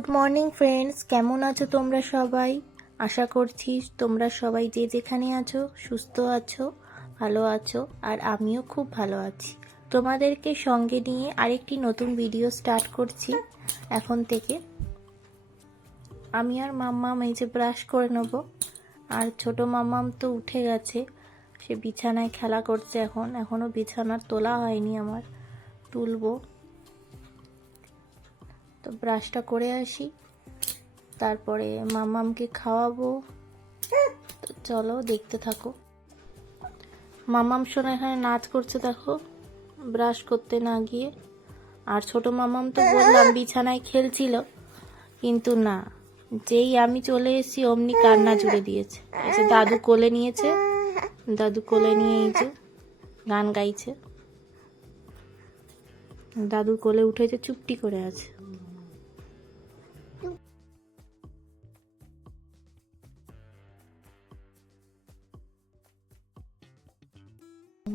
Good morning friends কেমন আছো তোমরা সবাই? আশা করছি তোমরা সবাই যে যেখানে আছো, সুস্থ আছো, ভালো আছো, আর আমিও খুব ভালো আছি। তোমাদেরকে সঙ্গে নিয়ে আরেকটি নতুন ভিডিও স্টার্ট করছি। এখন থেকে আমি আর মাম্মাম এই যে ব্রাশ করে নেব। আর ছোট মাম্মাম তো উঠে গেছে। সে বিছানায় খেলা করছে এখন। এখনও বিছানার তোলা হয়নি আমার। তুলবো। তো ব্রাশটা করে আসি। তারপরে মামামকে খাওয়াবো। তো চলো দেখতে থাকো। মামাম শোনা, এখানে নাচ করছে দেখো। ব্রাশ করতে না গিয়ে। আর ছোট মামাম তো বললাম বিছানায় খেলছিল। কিন্তু না, যেই আমি চলে এসেছি অমনি কান্না জুড়ে দিয়েছে। আচ্ছা দাদু কোলে নিয়েছে। দাদু কোলে নিয়ে গান গাইছে। দাদুর কোলে উঠেছে চুপটি করে আছে।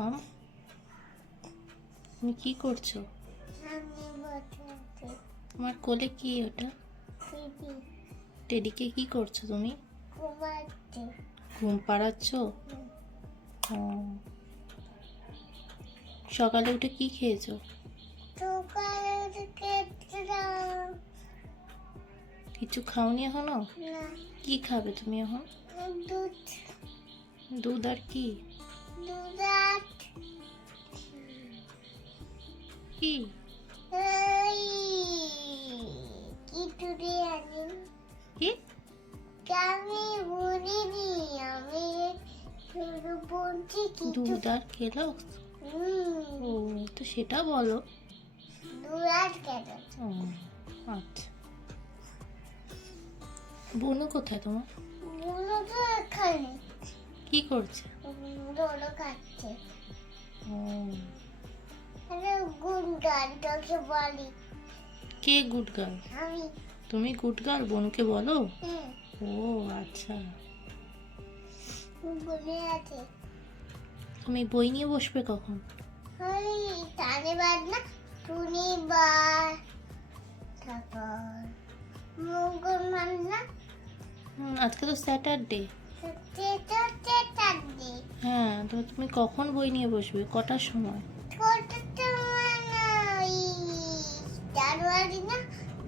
মাম। তুমি কি করছ? তোমার কোলে কি ওটা? টেডিকে কি করছ তুমি? ঘুম পাড়াচ্ছ। সকালে উঠে কি খেয়েছো? কিছু খাওনি এখনও? কি খাবে তুমি এখন? দুধ। দুধ আর কি? কি? কি টুরি আনি। কি? আমি বলিনি আমি শুধু বলছি দুধ আর খেলো? ও তো সেটা বলো। দুধ আর কেন ও আচ্ছা। বোনু কোথায় তোমার? মনে তো এখানে। কি করছে? দোলো খাচ্ছে। ও তোকে বলি। কে গুড গার্ল আমি। তুমি গুড গার্ল বোনুকে বলো? ও আচ্ছা। বলে আছে? তুমি বই নিয়ে বসবে কখন? ওই না তারপর আজকে তো স্যাটারডে। হ্যাঁ তো তুমি কখন বই নিয়ে বসবে? কটার সময়?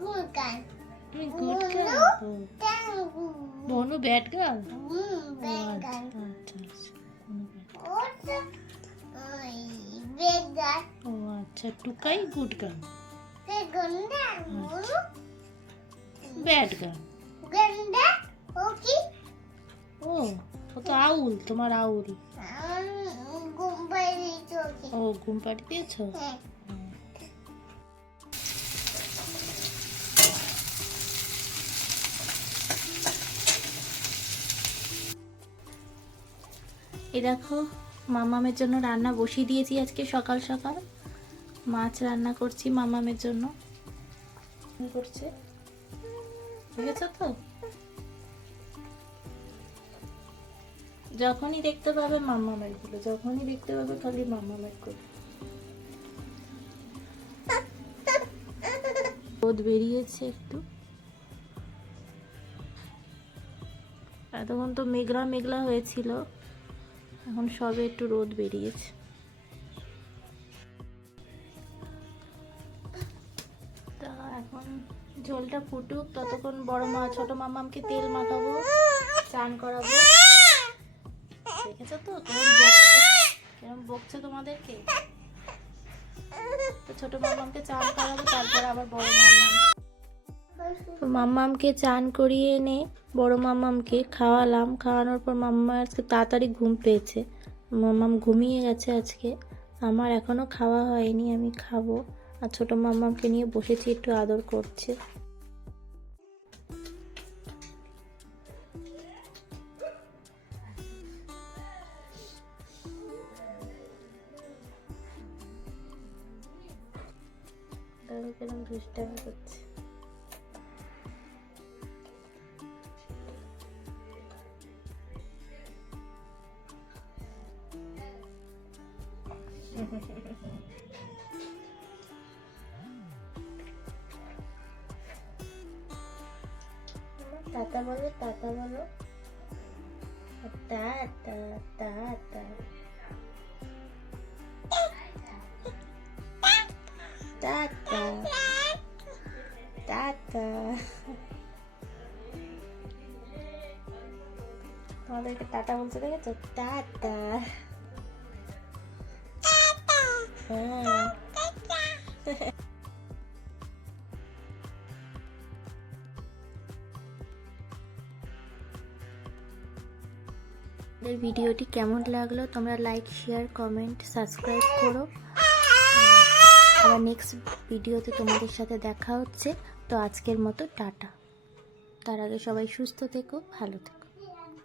গুড গান তুমি গুড বনু? গার্ল বনু ব্যাড গার্ল ও আচ্ছা আচ্ছা ও আচ্ছা Tukai good girl bad girl ও ও তো আউল তোমার আউল। ও ঘুম পাড়ি দিয়েছ? এই দেখো, মামামের জন্য রান্না বসিয়ে দিয়েছি আজকে সকাল সকাল। মাছ রান্না করছি মামামের জন্য। করছে? বুঝেছ তো? যখনই দেখতে পাবে মামামেরগুলো, যখনই দেখতে পাবে খালি মামামেরগুলো। রোদ বেরিয়েছে একটু। এতক্ষণ তো মেঘলা মেঘলা হয়েছিল। এখন সবে একটু রোদ বেরিয়েছে। তা এখন ঝোলটা ফুটুক, ততক্ষণ বড় মা, ছোট মামামকে তেল মাখাবো, চান করাবো। দেখেছ তো কেমন বকছে? তোমাদেরকে? তো ছোট মামামকে চান করাবো, তারপর আবার বড় মামাম তো মাম্মামকে চান করিয়ে এনে বড় মাম্মামকে খাওয়ালাম। খাওয়ানোর পর মাম্মা আজকে তাড়াতাড়ি ঘুম পেয়েছে। মাম্মাম ঘুমিয়ে গেছে আজকে। আমার এখনও খাওয়া হয়নি, আমি খাব। আর ছোট মাম্মামকে নিয়ে বসেছি, একটু আদর করছে। কিরম দুষ্টামি করছে। টাটা বলো টাটা বলো। টাটা টাটা টাটা টাটা বলতে দেখেছ? টাটা হ্যাঁ আমাদের ভিডিওটি কেমন লাগল তোমরা লাইক শেয়ার কমেন্ট সাবস্ক্রাইব করো। আবার নেক্সট ভিডিওতে তোমাদের সাথে দেখা হচ্ছে। তো আজকের মতো টাটা। তার আগে সবাই সুস্থ থেকো, ভালো থেকো।